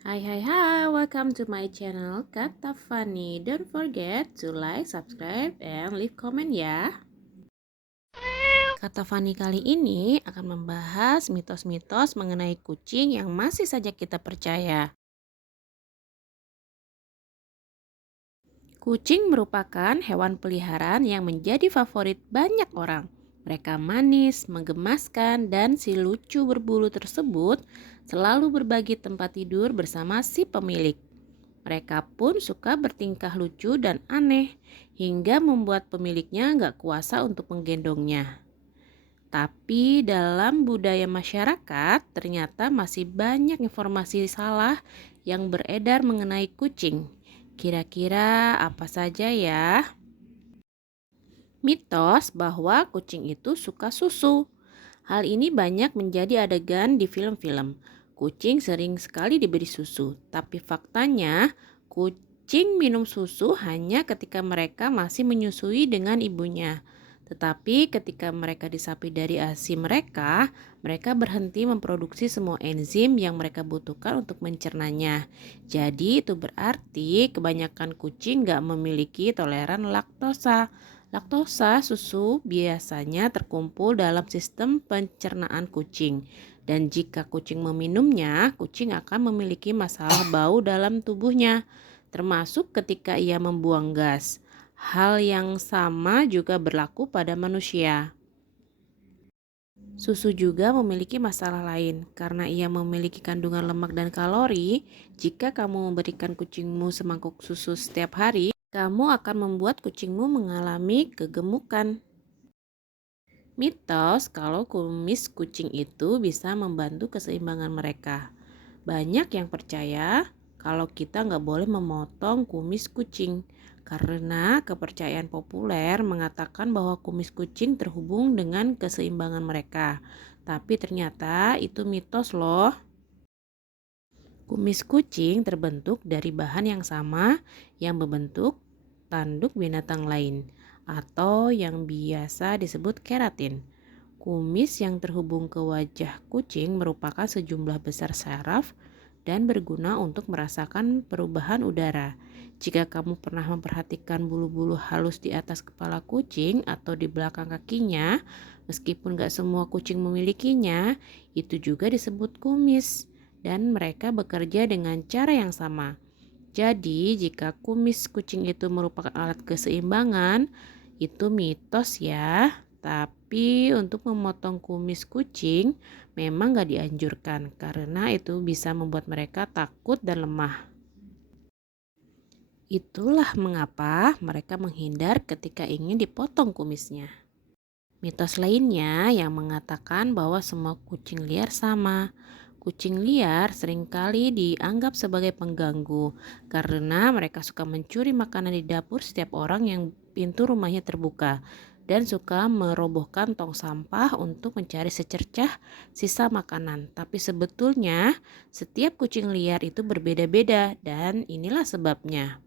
Hai, welcome to my channel Kata Fani. Don't forget to like, subscribe, and leave comment ya. Kata Fani kali ini akan membahas mitos-mitos mengenai kucing yang masih saja kita percaya. Kucing merupakan hewan peliharaan yang menjadi favorit banyak orang. Mereka manis, menggemaskan, dan si lucu berbulu tersebut selalu berbagi tempat tidur bersama si pemilik. Mereka pun suka bertingkah lucu dan aneh hingga membuat pemiliknya nggak kuasa untuk menggendongnya. Tapi dalam budaya masyarakat ternyata masih banyak informasi salah yang beredar mengenai kucing. Kira-kira apa saja ya? Mitos bahwa kucing itu suka susu. Hal ini banyak menjadi adegan di film-film. Kucing sering sekali diberi susu, tapi faktanya kucing minum susu hanya ketika mereka masih menyusui dengan ibunya. Tetapi ketika mereka disapi dari ASI mereka, mereka berhenti memproduksi semua enzim yang mereka butuhkan untuk mencernanya. Jadi itu berarti kebanyakan kucing gak memiliki toleran laktosa. Laktosa susu biasanya terkumpul dalam sistem pencernaan kucing. Dan jika kucing meminumnya, kucing akan memiliki masalah bau dalam tubuhnya, termasuk ketika ia membuang gas. Hal yang sama juga berlaku pada manusia. Susu juga memiliki masalah lain karena ia memiliki kandungan lemak dan kalori. Jika kamu memberikan kucingmu semangkuk susu setiap hari, kamu akan membuat kucingmu mengalami kegemukan. Mitos kalau kumis kucing itu bisa membantu keseimbangan mereka. Banyak yang percaya kalau kita nggak boleh memotong kumis kucing karena kepercayaan populer mengatakan bahwa kumis kucing terhubung dengan keseimbangan mereka. Tapi ternyata itu mitos loh. Kumis kucing terbentuk dari bahan yang sama yang membentuk tanduk binatang lain atau yang biasa disebut keratin. Kumis yang terhubung ke wajah kucing merupakan sejumlah besar saraf dan berguna untuk merasakan perubahan udara. Jika kamu pernah memperhatikan bulu-bulu halus di atas kepala kucing atau di belakang kakinya, meskipun gak semua kucing memilikinya, itu juga disebut kumis dan mereka bekerja dengan cara yang sama. Jadi, jika kumis kucing itu merupakan alat keseimbangan, itu mitos ya. Tapi untuk memotong kumis kucing memang gak dianjurkan karena itu bisa membuat mereka takut dan lemah. Itulah mengapa mereka menghindar ketika ingin dipotong kumisnya. Mitos lainnya yang mengatakan bahwa semua kucing liar sama. Kucing liar seringkali dianggap sebagai pengganggu karena mereka suka mencuri makanan di dapur setiap orang yang pintu rumahnya terbuka dan suka merobohkan tong sampah untuk mencari secercah sisa makanan. Tapi sebetulnya setiap kucing liar itu berbeda-beda dan inilah sebabnya.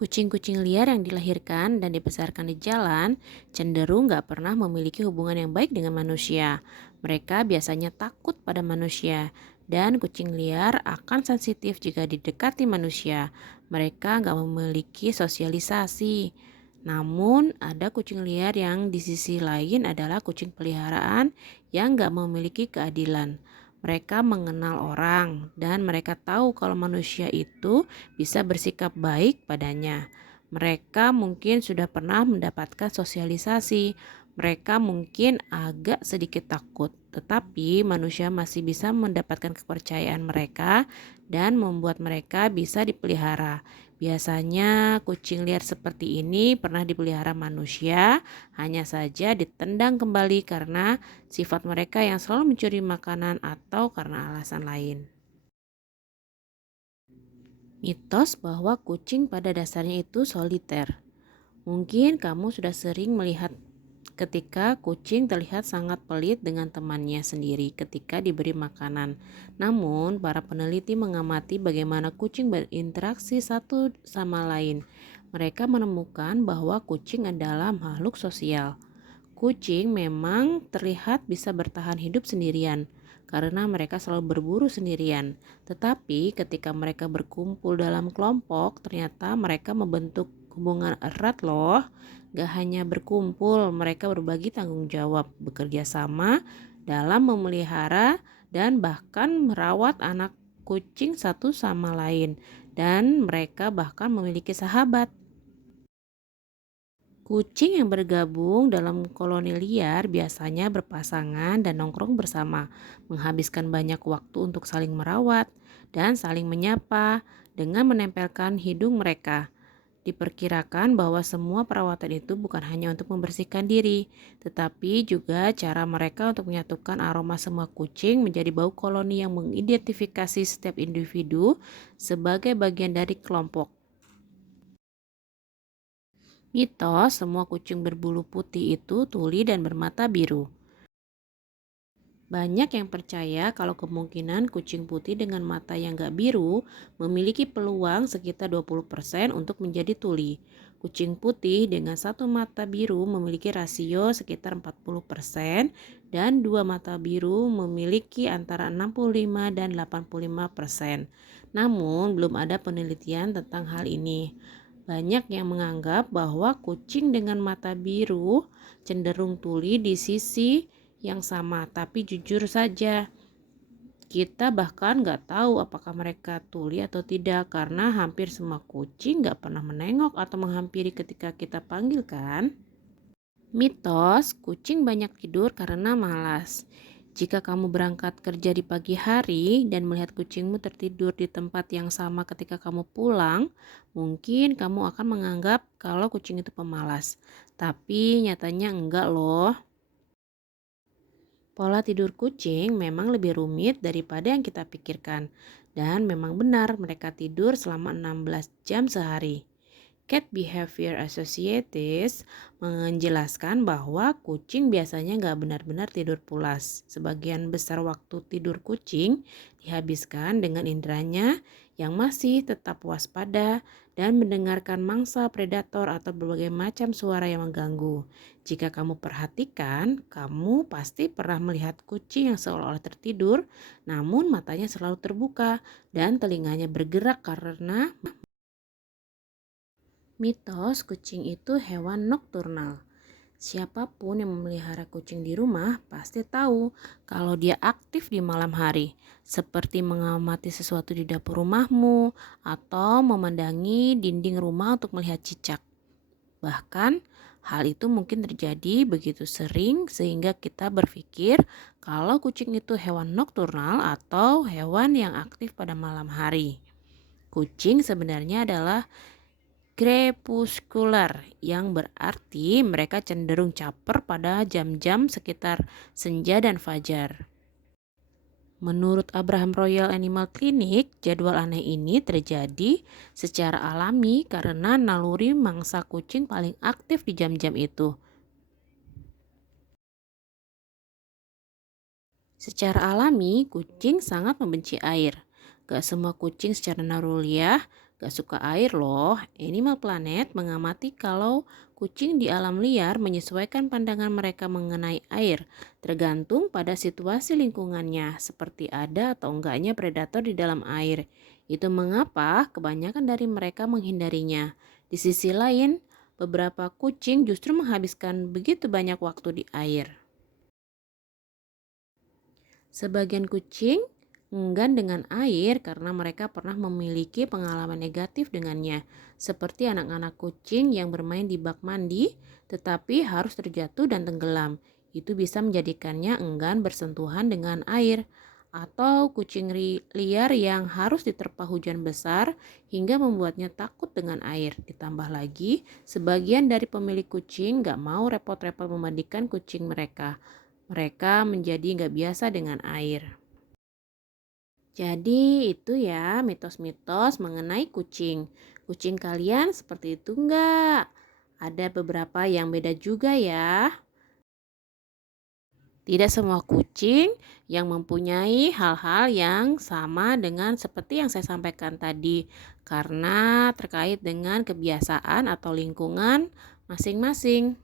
Kucing-kucing liar yang dilahirkan dan dibesarkan di jalan cenderung gak pernah memiliki hubungan yang baik dengan manusia. Mereka biasanya takut pada manusia dan kucing liar akan sensitif jika didekati manusia. Mereka gak memiliki sosialisasi. Namun ada kucing liar yang di sisi lain adalah kucing peliharaan yang gak memiliki keadilan. Mereka mengenal orang dan mereka tahu kalau manusia itu bisa bersikap baik padanya. Mereka mungkin sudah pernah mendapatkan sosialisasi. Mereka mungkin agak sedikit takut, tetapi manusia masih bisa mendapatkan kepercayaan mereka dan membuat mereka bisa dipelihara. Biasanya kucing liar seperti ini pernah dipelihara manusia, hanya saja ditendang kembali karena sifat mereka yang selalu mencuri makanan atau karena alasan lain. Mitos bahwa kucing pada dasarnya itu soliter. Mungkin kamu sudah sering melihat ketika kucing terlihat sangat pelit dengan temannya sendiri ketika diberi makanan. Namun, para peneliti mengamati bagaimana kucing berinteraksi satu sama lain. Mereka menemukan bahwa kucing adalah makhluk sosial. Kucing memang terlihat bisa bertahan hidup sendirian karena mereka selalu berburu sendirian. Tetapi ketika mereka berkumpul dalam kelompok, ternyata mereka membentuk hubungan erat loh. Gak hanya berkumpul, mereka berbagi tanggung jawab, bekerja sama dalam memelihara dan bahkan merawat anak kucing satu sama lain. Dan mereka bahkan memiliki sahabat. Kucing yang bergabung dalam koloni liar biasanya berpasangan dan nongkrong bersama, menghabiskan banyak waktu untuk saling merawat dan saling menyapa dengan menempelkan hidung mereka. Diperkirakan bahwa semua perawatan itu bukan hanya untuk membersihkan diri, tetapi juga cara mereka untuk menyatukan aroma semua kucing menjadi bau koloni yang mengidentifikasi setiap individu sebagai bagian dari kelompok. Mitos semua kucing berbulu putih itu tuli dan bermata biru. Banyak yang percaya kalau kemungkinan kucing putih dengan mata yang gak biru memiliki peluang sekitar 20% untuk menjadi tuli. Kucing putih dengan satu mata biru memiliki rasio sekitar 40% dan dua mata biru memiliki antara 65 dan 85%. Namun belum ada penelitian tentang hal ini. Banyak yang menganggap bahwa kucing dengan mata biru cenderung tuli di sisi yang sama, tapi jujur saja, kita bahkan nggak tahu apakah mereka tuli atau tidak karena hampir semua kucing nggak pernah menengok atau menghampiri ketika kita panggil kan. Mitos, kucing banyak tidur karena malas. Jika kamu berangkat kerja di pagi hari dan melihat kucingmu tertidur di tempat yang sama ketika kamu pulang, mungkin kamu akan menganggap kalau kucing itu pemalas. Tapi nyatanya enggak loh. Pola tidur kucing memang lebih rumit daripada yang kita pikirkan. Dan memang benar mereka tidur selama 16 jam sehari. Cat Behavior Associates menjelaskan bahwa kucing biasanya nggak benar-benar tidur pulas. Sebagian besar waktu tidur kucing dihabiskan dengan inderanya yang masih tetap waspada dan mendengarkan mangsa predator atau berbagai macam suara yang mengganggu. Jika kamu perhatikan, kamu pasti pernah melihat kucing yang seolah-olah tertidur, namun matanya selalu terbuka dan telinganya bergerak karena mitos kucing itu hewan nokturnal. Siapapun yang memelihara kucing di rumah pasti tahu kalau dia aktif di malam hari, seperti mengamati sesuatu di dapur rumahmu atau memandangi dinding rumah untuk melihat cicak. Bahkan hal itu mungkin terjadi begitu sering sehingga kita berpikir kalau kucing itu hewan nokturnal atau hewan yang aktif pada malam hari. Kucing sebenarnya adalah crepuscular yang berarti mereka cenderung caper pada jam-jam sekitar senja dan fajar. Menurut Abraham Royal Animal Clinic, jadwal aneh ini terjadi secara alami karena naluri mangsa kucing paling aktif di jam-jam itu. Secara alami, kucing sangat membenci air. Gak semua kucing secara naluriah gak suka air loh. Animal Planet mengamati kalau kucing di alam liar menyesuaikan pandangan mereka mengenai air, tergantung pada situasi lingkungannya, seperti ada atau enggaknya predator di dalam air. Itu mengapa kebanyakan dari mereka menghindarinya. Di sisi lain, beberapa kucing justru menghabiskan begitu banyak waktu di air. Sebagian kucing enggan dengan air karena mereka pernah memiliki pengalaman negatif dengannya, seperti anak-anak kucing yang bermain di bak mandi tetapi harus terjatuh dan tenggelam. Itu bisa menjadikannya enggan bersentuhan dengan air. Atau kucing liar yang harus diterpa hujan besar hingga membuatnya takut dengan air. Ditambah lagi, sebagian dari pemilik kucing gak mau repot-repot memandikan kucing mereka. Mereka menjadi nggak biasa dengan air. Jadi itu ya mitos-mitos mengenai kucing. Kucing kalian seperti itu nggak? Ada beberapa yang beda juga ya. Tidak semua kucing yang mempunyai hal-hal yang sama dengan seperti yang saya sampaikan tadi. Karena terkait dengan kebiasaan atau lingkungan masing-masing.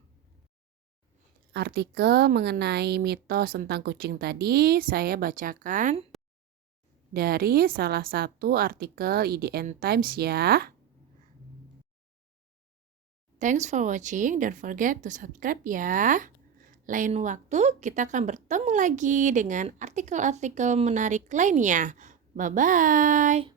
Artikel mengenai mitos tentang kucing tadi saya bacakan dari salah satu artikel IDN Times ya. Thanks for watching, don't forget to subscribe ya. Lain waktu kita akan bertemu lagi dengan artikel-artikel menarik lainnya. Bye-bye.